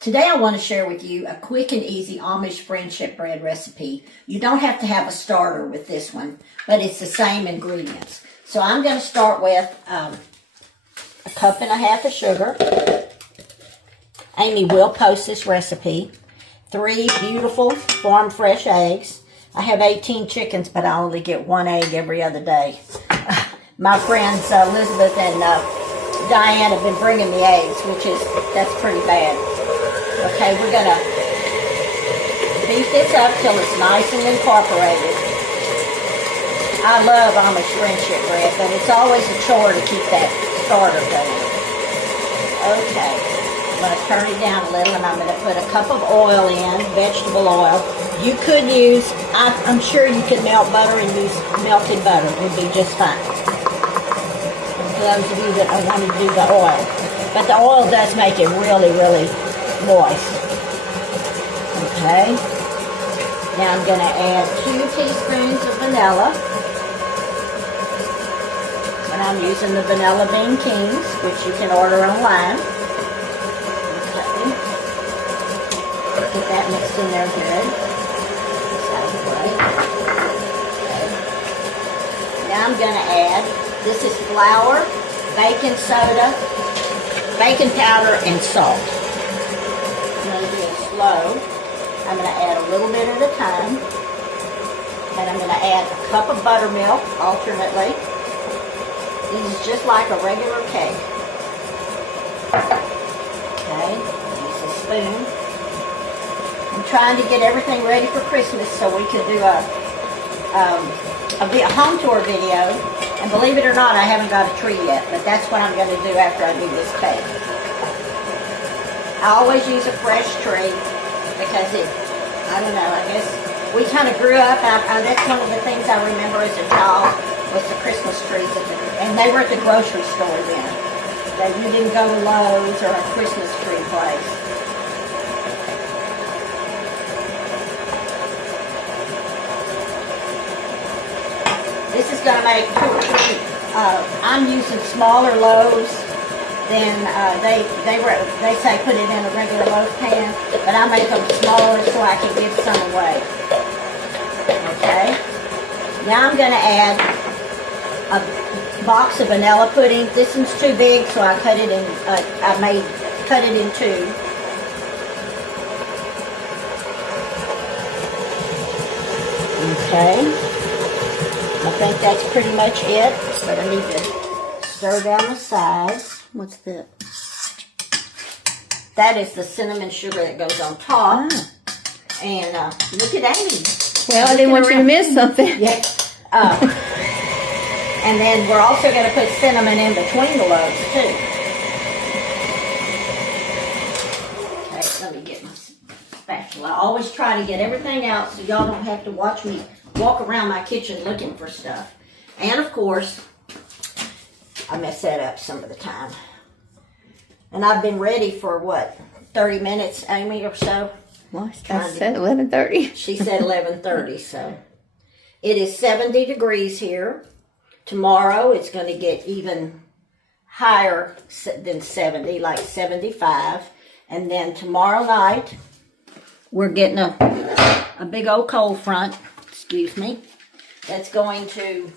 Today I want to share with you a quick and easy Amish friendship bread recipe. You don't have to have a starter with this one, but it's the same ingredients. So I'm going to start with a 1.5 cups of sugar. Amy will post this recipe. 3 beautiful farm fresh eggs. I have 18 chickens, but I only get 1 egg every other day. My friends Elizabeth and Diane have been bringing me eggs, that's pretty bad. Okay, we're going to beat this up till it's nice and incorporated. I love Amish friendship bread, but it's always a chore to keep that starter going. Okay, I'm going to turn it down a little, and I'm going to put a cup of oil in, vegetable oil. You could use, I'm sure you could melt butter and use melted butter. It would be just fine. For those of you that want to do the oil. But the oil does make it really, really moist. Okay. Now I'm going to add 2 teaspoons of vanilla. And I'm using the Vanilla Bean Kings, which you can order online. Okay. Get that mixed in there good. Okay. Now I'm going to add, this is flour, baking soda, baking powder, and salt. I'm going to do it slow. I'm going to add a little bit at a time. And I'm going to add a cup of buttermilk alternately. This is just like a regular cake. Okay, use a spoon. I'm trying to get everything ready for Christmas so we could do a home tour video. And believe it or not, I haven't got a tree yet, but that's what I'm going to do after I do this cake. I always use a fresh tree because I don't know, I guess we kind of grew up, that's one of the things I remember as a child was the Christmas trees, and they were at the grocery store then. You didn't go to Lowe's or a Christmas tree place. This is going to make 2 or 3. I'm using smaller loaves than they say put it in a regular loaf pan, but I make them smaller so I can give some away. Okay. Now I'm going to add a box of vanilla pudding. This one's too big, so I cut it in. Cut it in 2. Okay. I think that's pretty much it, but I need to stir down the sides. What's that? That is the cinnamon sugar that goes on top. Ah. And look at Amy. Well, I didn't want you to miss something. Yeah. And then we're also going to put cinnamon in between the loaves, too. Okay, let me get my spatula. I always try to get everything out so y'all don't have to watch me walk around my kitchen looking for stuff. And, of course, I mess that up some of the time. And I've been ready for, 30 minutes, Amy, or so? Well, I said 11:30. She said 11:30, so. It is 70 degrees here. Tomorrow it's going to get even higher than 70, like 75. And then tomorrow night, we're getting a big old cold front, excuse me, that's going to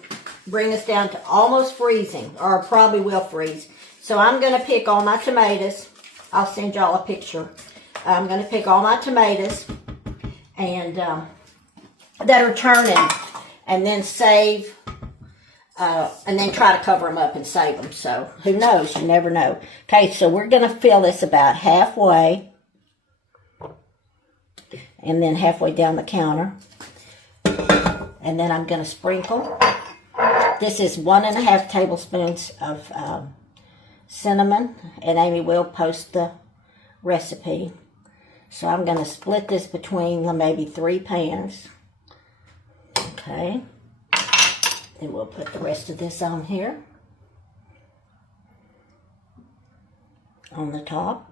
bring us down to almost freezing, or probably will freeze. So I'm going to pick all my tomatoes. I'll send y'all a picture. I'm going to pick all my tomatoes and that are turning, and then save, and then try to cover them up and save them. So who knows? You never know. Okay, so we're going to fill this about halfway, and then halfway down the counter. And then I'm going to sprinkle. This is 1.5 tablespoons of cinnamon, and Amy will post the recipe. So I'm going to split this between maybe 3 pans. Okay. Then we'll put the rest of this on here. On the top.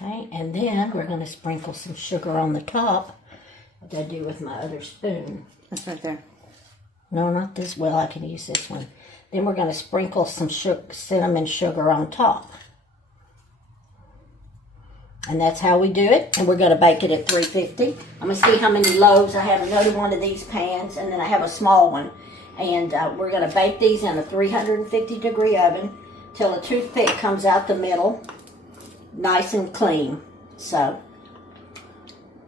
Okay, and And then we're going to sprinkle some sugar on the top, like I do with my other spoon. That's right there. No, not this. Well, I can use this one. Then we're going to sprinkle some cinnamon sugar on top. And that's how we do it. And we're going to bake it at 350. I'm going to see how many loaves. I have another one of these pans, and then I have a small one. And we're going to bake these in a 350-degree oven till a toothpick comes out the middle, nice and clean. So,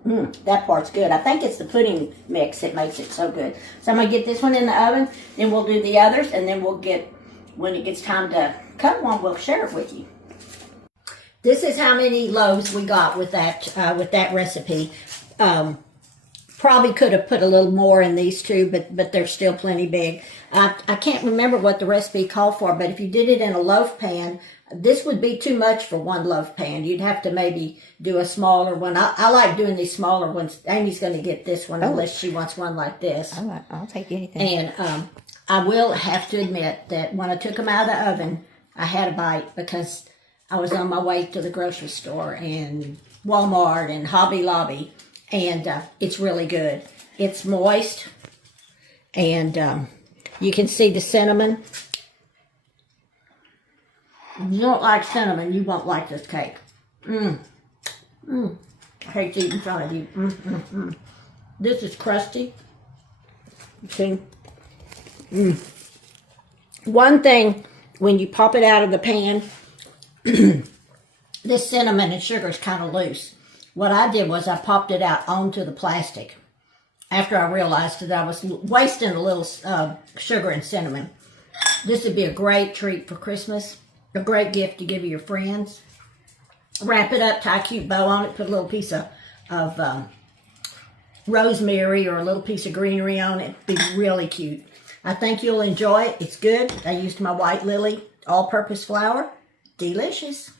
that part's good. I think it's the pudding mix that makes it so good. So I'm going to get this one in the oven, then we'll do the others, and then we'll get, when it gets time to cut one, we'll share it with you. This is how many loaves we got with that recipe. Probably could have put a little more in these two, but they're still plenty big. I can't remember what the recipe called for, but if you did it in a loaf pan, this would be too much for one loaf pan. You'd have to maybe do a smaller one. I like doing these smaller ones. Amy's going to get this one unless she wants one like this. I'll take anything. And I will have to admit that when I took them out of the oven, I had a bite because I was on my way to the grocery store and Walmart and Hobby Lobby, and it's really good. It's moist, and you can see the cinnamon. If you don't like cinnamon, you won't like this cake. I hate to eat in front of you. This is crusty. See? One thing, when you pop it out of the pan, this cinnamon and sugar is kind of loose. What I did was I popped it out onto the plastic after I realized that I was wasting a little sugar and cinnamon. This would be a great treat for Christmas, a great gift to give your friends. Wrap it up, tie a cute bow on it, put a little piece of rosemary or a little piece of greenery on it. It'd be really cute. I think you'll enjoy it. It's good. I used my white lily all-purpose flour. Delicious.